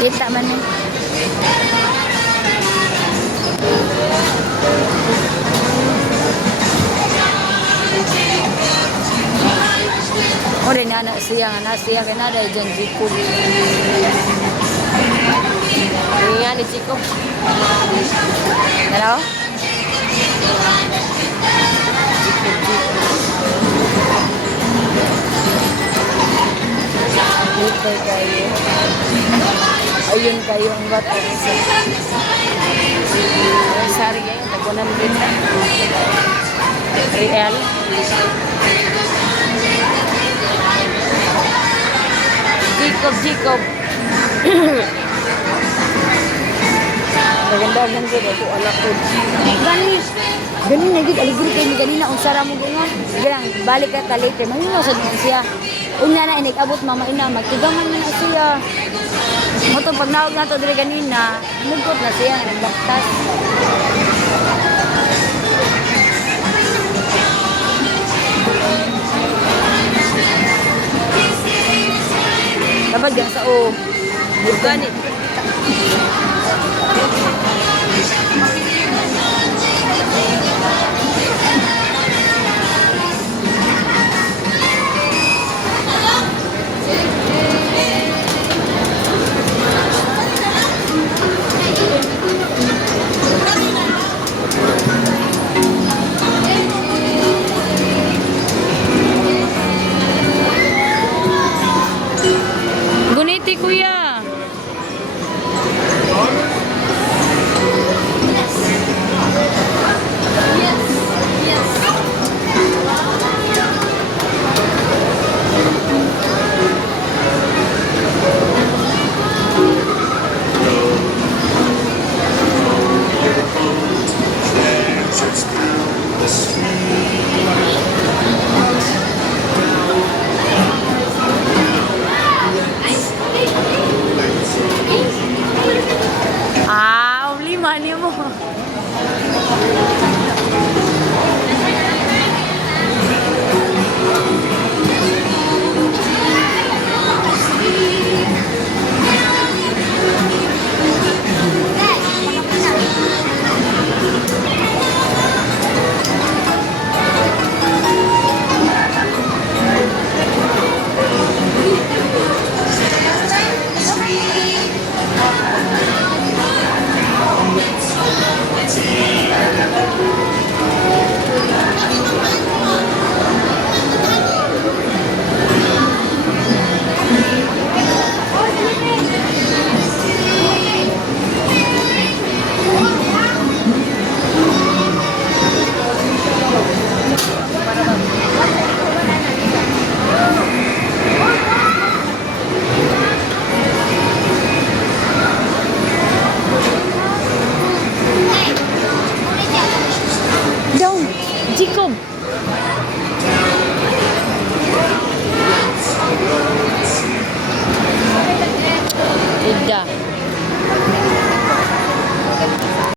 Kita man eh. O rin na siya kaya na dahil dyan Jacob. Iya ni Jacob. Hello? Dito kayo. Ayun kayo ang bata. Sorry kayo, tagunan din na. Real. Jacob. Maganda-ganda ko ako alak ko. Gani na gid aliguri kay ganina unsara mo gingon. Girang balik ka later. Mahimo sa diyan siya. Unya na inig abot mama ina magtigaman na siya. Mo to pag nawag nato dire ganina, nugot na siya ng baktas. Dapat gan sa o. Ganit.